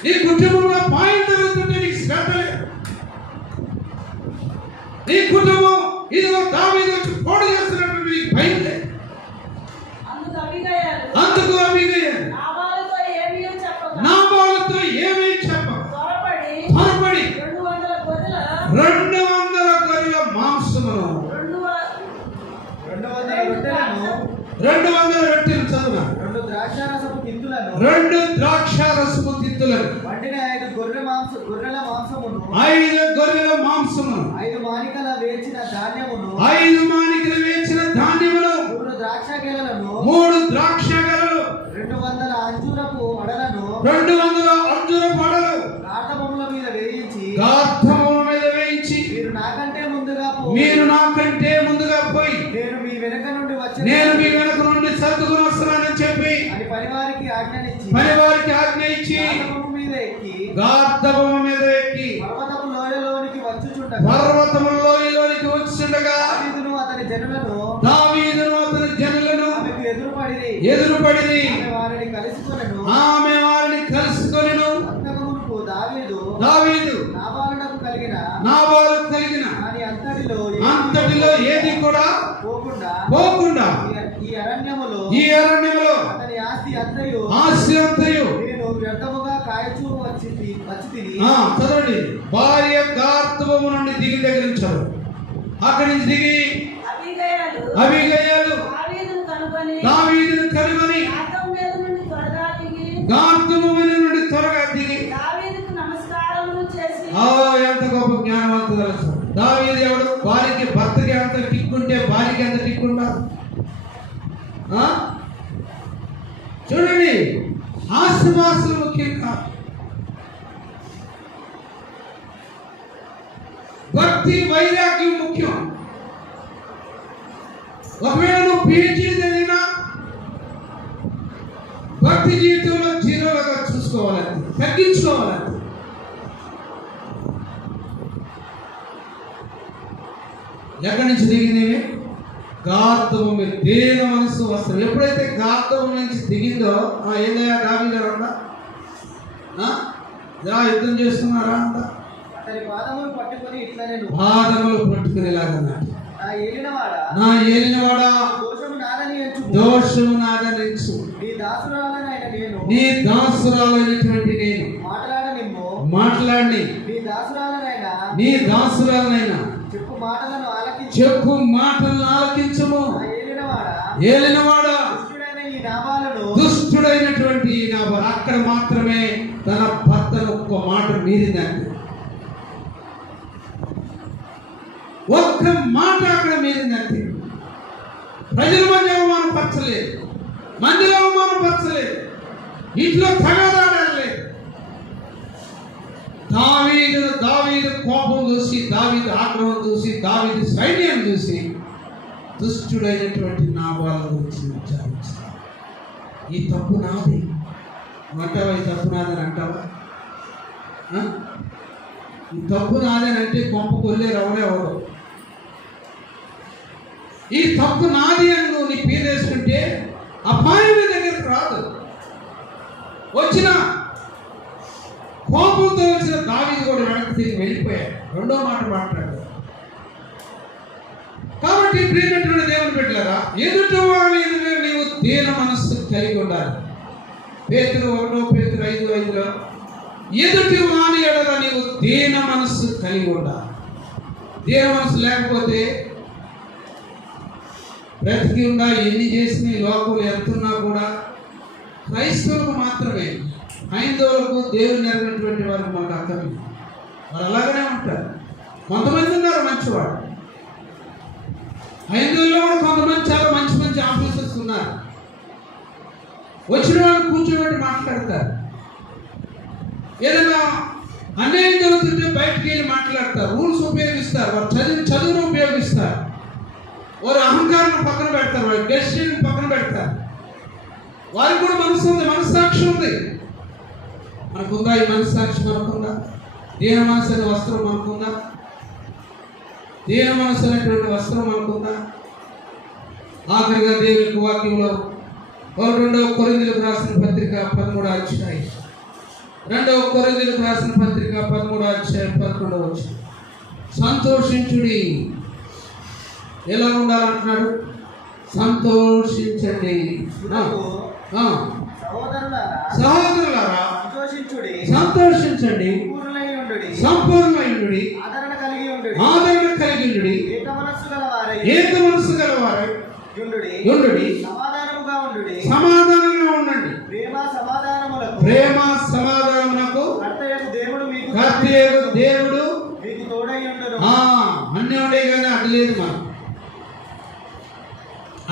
నీ కుటుంబంలో పాయం జరుగుతుంటే నీకు శ్రద్ధ లేదు. నీ కుటుంబం ఇదిగో దావీదు వచ్చి పోడు చేస్తున్నట్టు నీకు భయం లేదు. అందుకు అబీగయలు నాబాలుతో ఏమీ చెప్పక త్వరపడి 200 గొర్రెల మాంసమును 200 రొట్టెలు చదువు, 2 ద్రాక్షారసపు తిత్తులను వండిన 5 గొర్రెల మాంసమును 5 గొర్రెల మాంసమును 5 మానికల వేచిన ధాన్యమును 5 మానికలు వేసిన ధాన్యమును 3 ద్రాక్ష గెలలను 3 ద్రాక్ష గెలలు 200 అంజూరపు అడలను 200 అంజూరపు అడలు గార్ధబొమ్మల మీద వేయించి మీరు నాకంటే ముందుగా పోయి నేను మీ వెనక నుండి సర్దుకుని వస్తున్నానని చెప్పి అని పనివారికి ఆజ్ఞ ఇచ్చి గార్ధబొమ్మ మీద ఎక్కి పర్వతము లోయలోనికి వచ్చుచుండగా దావీదును అతని జనులను ఎదురుపడిరి. ఆమె వారిని కలుసుకొనెను. దావీదు నాబాలుకు కలిగిన అంతటిలో ఏది కూడా పోకుండా ఈ అరణ్యములో ఆస్తి అంతయు నేను వ్యర్థముగా కాయచూ వచ్చి చదవండి. భార్య గార్ధబొమ్మ నుండి దిగి దగ్గరించారు. అక్కడి నుంచి దిగి అబీగయలు దావీదును కనుగొని గార్ధబొమ్మ నుండి త్వరగా దిగి ఎంత గొప్ప జ్ఞానవంతుడు తెలుసు. దావీదు ఎవడు? భార్యకి భర్తకి ఎంత టిక్కుంటే భార్యకి ఎంత టిక్కుంటా చూడండి. ఆస్తిపాస్తులు ముఖ్యం కాదు, భక్తి వైరాగ్యం ముఖ్యం. ఒకవేళ నువ్వు PhD చదివినా భక్తి జీవితంలో జీరోగా చూసుకోవాలంటే, తగ్గించుకోవాలంటే. ఎక్కడి నుంచి దిగింది? గార్ధబొమ్మ మీద. దీన మనసు వస్త్రం. ఎప్పుడైతే గార్ధబొమ్మ నుంచి దిగిందో ఏదైనా దావీదు యుద్ధం చేస్తున్నారా అంట. పాదములు పట్టుకుని ఇలాగ నా ఏలినవాడా దోషము నాదని ఎంచు. నీ దాసురాలైనటువంటి నేను మాట్లాడి నీ దాసురాలనైనా చెప్పు మాటలను ఆలకించము. ఏలినవాడా దుష్టుడైనటువంటి ఈ నాబాలు అక్కడ మాత్రమే తన భర్తను ఒక్క మాట మీరిందండి. ఒక్క మాట అక్కడ మీరిందంటే ప్రజల మధ్య అవమానపరచలేదు, మందిలో అవమానపరచలేదు, ఇంట్లో తగదాడలేదు. దావీదు కోపం చూసి, దావీదు ఆగ్రహం చూసి, దావీదు సైన్యం చూసి దుష్టుడైనటువంటి నాబాలు గురించి విచారించారు. ఈ తప్పు నాది అంటావా? ఈ తప్పు నాదని అంటావా? ఈ తప్పు నాదని అంటే కొంప కొల్లేరు ఎవరెవరు. ఈ తప్పు నాది అని నువ్వు నీ పేరేసుకుంటే అపాయం నీ దగ్గరకు రాదు. వచ్చిన కోపంతో వచ్చిన దావీదు కూడా వెనక్కి తిరిగి వెళ్ళిపోయాడు. రెండో మాట మాట్లాడారు. కాబట్టి ప్రియమైనటువంటి దేవుని బిడ్డలారా, ఎదుటి వారి ఎదురు నీవు దీన మనస్సు కలిగి ఉండాలి. పేతురు 1 పేతురు 5:5లో ఎదుటి వాని ఎడల నీవు దీన మనస్సు కలిగి ఉండాలి. దీన మనస్సు లేకపోతే బ్రతికి ఉండా ఎన్ని చేసిన ఈ లోకంలో ఎంతున్నా కూడా క్రైస్తవులకు మాత్రమే, హైందవులకు దేవుని ఎరిగినటువంటి వారికి మాకు అర్థం. వారు అలాగనే ఉంటారు. కొంతమంది ఉన్నారు మంచివాడు. హైందవుల్లో కూడా కొంతమంది చాలా మంచి మంచి ఆఫీసర్స్ ఉన్నారు. వచ్చిన వాళ్ళు కూర్చోబెట్టి మాట్లాడతారు. ఏదైనా అన్యాయం జరుగుతుంటే బయటికి వెళ్ళి మాట్లాడతారు. రూల్స్ ఉపయోగిస్తారు. వారు చదువును ఉపయోగిస్తారు. వారు అహంకారాన్ని పక్కన పెడతారు. వారి గెస్ట్ని పక్కన పెడతారు. వారికి కూడా మనసు ఉంది, మనస్సాక్షి ఉంది. మనకుందా ఈ మనస్సాక్షి? మనకుందా? దీన మనసు అనే వస్త్రం మనకుందా? దీన మనసు అనేటువంటి వస్త్రం మనకుందా? ఆఖరిగా దేవుని వాక్యంలో 2వ కొరింథీయులకు రాసిన పత్రిక 13వ అధ్యాయం 2వ కొరింథీయులకు రాసిన పత్రిక 13వ అధ్యాయం 11వ వచనం, సంతోషించుడి. ఎలా ఉండాలంటున్నాడు? సంతోషించండి. సహోదరులారా సంతోషించండి, సంపూర్ణమైనడి, ఆదరణ కలిగి ఏక మనస్సు గలవారై ఉండుడి, సమాధానంగా ఉండండి. ప్రేమ సమాధానములకు కర్తయగు కర్తయ్యకు దేవుడు మీకు తోడై ఉండును. అన్నీ ఉండే కానీ అది లేదు మనం.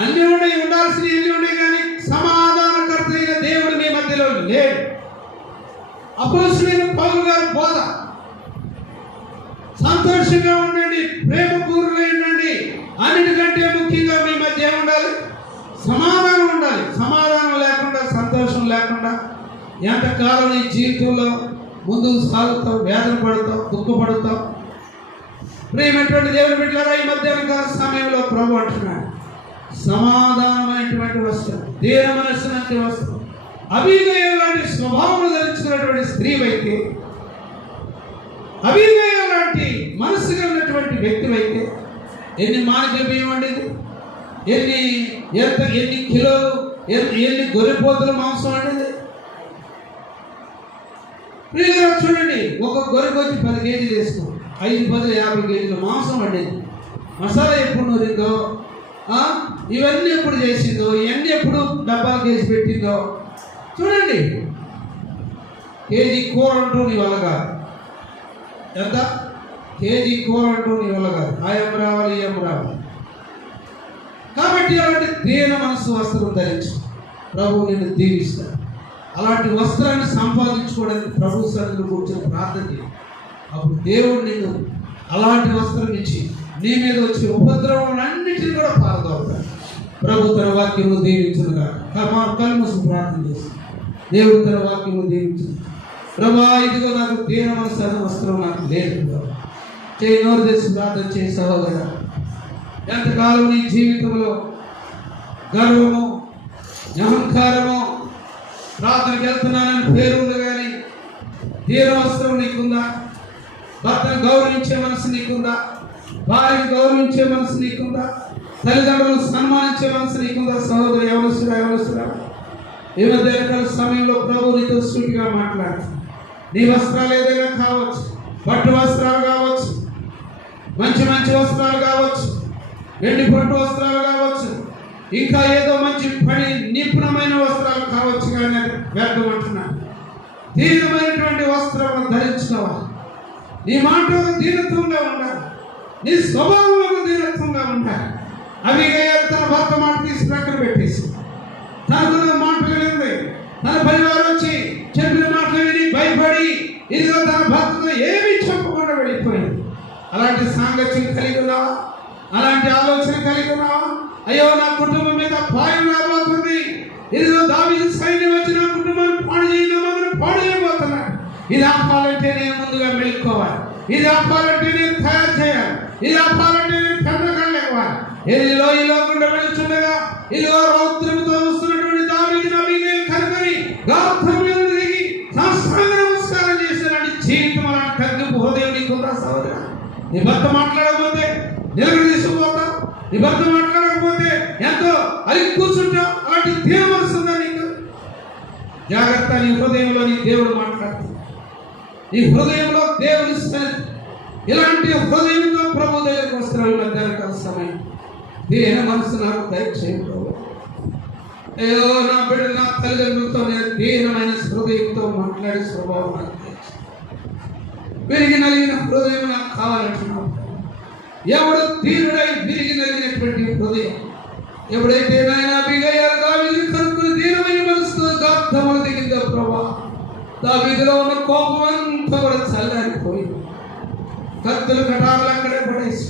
అన్నీ ఉండే ఉండాల్సిన ఎన్ని ఉండే కానీ సమాధానకర్త అయిన దేవుడు మీ మధ్యలో లేడు. అపోస్తలుడైన పౌలు గారు బోధ సంతోషంగా ఉండండి, ప్రేమపూర్వకంగా ఉండండి, అన్నిటికంటే ముఖ్యంగా మీ మధ్య ఉండాలి, సమాధానం ఉండాలి. సమాధానం లేకుండా, సంతోషం లేకుండా ఎంతకాలం నీ జీవితంలో ముందుకు సాగుతావు, వేదన పడతావు, దుఃఖపడతావు. ప్రియమైనటువంటి దేవుని బిడ్డలారా, ఈ మధ్యాహ్న కాల సమయంలో ప్రభు అంటున్నాడు, సమాధానమైనటువంటి వస్త్రం, దీన మనస్సునంటి వస్త్రం, అబీగయలు లాంటి స్వభావం ధరించుకున్నటువంటి స్త్రీవైతే, అబీగయలు లాంటి మనస్సు కలిగినటువంటి వ్యక్తివైతే, ఎన్ని మానిక బియ్యం వండింది, ఎన్ని కిలోలు, ఎన్ని గొర్రెపోతుల మాంసం వండింది. ప్రియులుగా చూడండి, ఒక గొర్రెకు వచ్చి 10 కేజీలు వేసుకో, 5, 10, 50 కేజీల మాంసం వండింది. మసాలా ఎప్పుడు నూరిందో, ఇవన్నీ ఎప్పుడు చేసిందో, ఇవన్నీ ఎప్పుడు డబ్బాలు కేసి పెట్టిందో చూడండి. కేజీ కూర అంటూ నీ వల్ల కాదు. ఎంత? కేజీ కూర అంటూ నీ వల్ల కాదు. ఆయం రావాలి, ఏం రావాలి. కాబట్టి అలాంటి దీన మనసు వస్త్రం ధరించి ప్రభు నిన్ను దీవిస్తాడు. అలాంటి వస్త్రాన్ని సంపాదించుకోవడానికి ప్రభు సన్నిధిలో కూర్చొని ప్రార్థన చేయి. అప్పుడు దేవుడు నిన్ను అలాంటి వస్త్రం ఇచ్చి నీ మీద వచ్చే ఉపద్రవాలన్నిటిని కూడా పారదోలుతాడు. ప్రభు తన వాక్యము దీవించునుగా. కళ్ళు మూసి ప్రార్థన చేసి దేవుడు తన వాక్యము దీవించును. ప్రభా, ఇదిగో నాకు దీన మనసు అనే వస్త్రం నాకు లేదు. చేయి, నోరు తెచ్చి ప్రార్థన చేయి సహోదరా. ఎంతకాలం నీ జీవితంలో గర్వము, అహంకారము, ప్రార్థనకు వెళ్తున్నానని పేరుంది కానీ దీన వస్త్రం నీకుందా? భర్తను గౌరవించే మనసు నీకుందా? భార్యను గౌరవించే మనసు నీకుందా? తల్లిదండ్రులను సన్మానించే మనసు నీకుందా? సహోదరు ఎవరుస్తురా ఈ మధ్య సమయంలో ప్రభు నీతో సూటిగా మాట్లాడుతుంది. నీ వస్త్రాలు ఏదైనా కావచ్చు, పట్టు వస్త్రాలు కావచ్చు, మంచి మంచి వస్త్రాలు కావచ్చు, ఎండి పట్టు వస్త్రాలు కావచ్చు, ఇంకా ఏదో మంచి పని నిపుణమైన వస్త్రాలు కావచ్చు, కానీ వ్యర్థం అంటున్నాను. దీనమైనటువంటి వస్త్రాలను ధరించుకోవాలి. నీ మాటలు దీనత్వంగా ఉండాలి, నీ స్వభావంలో దీనత్వంగా ఉండాలి. అబీగయలు తన భర్త మాట తీసి ప్రక్కన పెట్టేసి తనకున్న మాటలు వింది. తన పరివారం వచ్చి చెప్పిన మాటలు విని భయపడి ఇదిగో తన భర్తతో ఏమీ చెప్పకుండా వెళ్ళిపోయింది. అలాంటి సాంగత్యం కలిగి ఉన్నావా? అలాంటి ఆలోచన కలిగి ఉన్నావా? అయ్యో, నా కుటుంబం మీద అపాయం రాబోతుంది, ఇదిగో దావీదు సైన్యం వచ్చి నా కుటుంబాన్ని పాడు చేయబోతున్నాడు. ఇది ఆపాలంటే నేను ముందుగా మెలుక్కోవాలి, ఇది ఆపాలంటే నేను తయారు చేయాలి, ఇది ఆపాలంటే నేను పెద్దగా లేవాలి. ఎదిలో ఈ లోకంలో వెళుతుండగా ఇదిగో రౌద్రంతో వస్తున్నటువంటి దావీదును అబీగయలు కనుగొని గాత్రం మీద దిగి సాష్టాంగ నమస్కారం చేసినటువంటి జీవితం అలాంటి తగ్గింపు హృదయం నీకుందా సహోదరా? నీ భర్త మాట్లాడకపోతే నిలబడి తీసుకుపోతావు, నీ భర్త మాట్లాడకపోతే ఎంతో అలిగి కూర్చుంటావు. అలాంటి దీన మనసు ఉందా నీకు? జాగ్రత్త, నీ హృదయంలో నీ దేవుడు మాట్లాడుతుంది. నీ హృదయంలో దేవుని సన్నిధి. ఇలాంటి హృదయంతో ప్రభు దగ్గరకు వస్తున్నావు. ఈ మధ్యాహ్న సమయం దీన మనసు నాకు దయచేయండి. అయ్యో, నా బిడ్డ, నా తల్లిదండ్రులతో నేను దీనమైన హృదయంతో మాట్లాడే స్వభావం నాకు విరిగి నలిగిన హృదయం నాకు కావాలంటున్నావు. ఎవడు దీనుడై విరిగి నలిగినటువంటి హృదయం ఎప్పుడైతే నాయన అబీగయలు దావీదును కనుక్కుని దీనమైన మనసుతో గాత్రములు దిగిందో ప్రభా, దావీదులో ఉన్న కోపం అంతా కూడా చల్లారిపోయింది. కత్తులు కటారులు అక్కడే పడేసి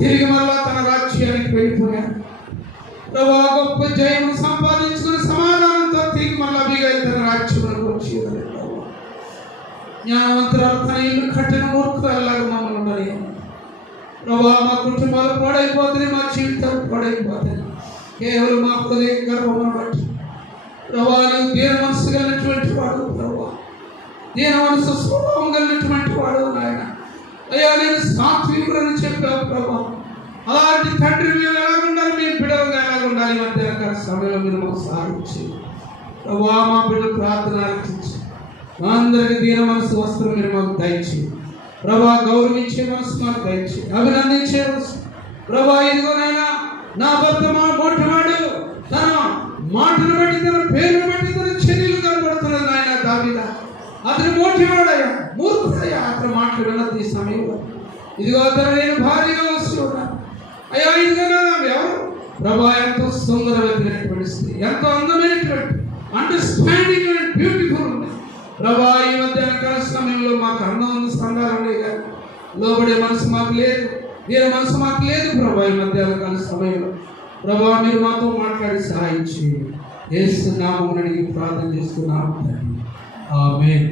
తిరిగి మళ్ళా తన రాజ్యానికి వెళ్ళిపోయాడు. ప్రభా, గొప్ప జయము సంపాదించుకుని సమాధానంతో తిరిగి మళ్ళీ అబీగయలు తన రాజ్యంలోకి వచ్చి జ్ఞానవంతురాలు తన ఇల్లు కట్టిన మూర్ఖురాల్లాగా మమ్మల్ని ఉండని ప్రభా, మా కుటుంబాలు పాడైపోతుంది, మా జీవితాలు పాడైపోతుంది కేవలం మా హృదయ గర్వమును బట్టి. ప్రభా, నీవు దీన మనసు కలిగినటువంటి వాడు, ప్రభా దీన మనసు స్వభావం కలిగినటువంటి వాడు నాయన. అయ్యా, నేను సాత్వికుడని చెప్పావు ప్రభా. అలాంటి తండ్రి మేము ఎలాగుండాలి, మీ బిడ్డలుగా ఎలాగుండాలి? మధ్యాహ్న సమయంలో మీరు మాకు సాధించి ప్రభా, మా బిడ్డలు ప్రార్థన ఆలకించి మా అందరికి దీన మనసు వస్త్రం మీరు మాకు దయచి ప్రభా, గౌరవించే మనసు మాకు దయచి అభినందించే మనసు ప్రభా. ఇదిగోనైనా నా భర్త మా మొట్టవాడు, తన మాటను బట్టి, తన పేరును బట్టి తన చర్యలు కనబడుతున్నది నాయన దావీదా. అతని మోటివాడయ్యా, మూర్ఖ మాట్లాడినది ఈ సమయంలో. ఇదిగో అతను నేను భార్యగా వస్తూ ఉన్నాను. అయ్యా ఇదిగో ఎవరు ప్రభా, ఎంతో సుందరమైనటువంటి స్త్రీ, ఎంతో అందమైనటువంటి అండర్స్టాండింగ్ అండ్ బ్యూటిఫుల్ ఉంది ప్రభా. ఈ మధ్యాహ్న కాల సమయంలో మాకు అందమైన సంఘాలు ఉన్నాయి కానీ లోబడే మనసు మాకు లేదు, వీరి మనసు మాకు లేదు ప్రభా. ఈ మధ్యాహ్న కాల సమయంలో ప్రభా మీరు మాతో మాట్లాడి సహాయం చేయండి. యేసు నామమున అడిగి ప్రార్థన చేస్తున్నాము తండ్రి. ఆమేన్.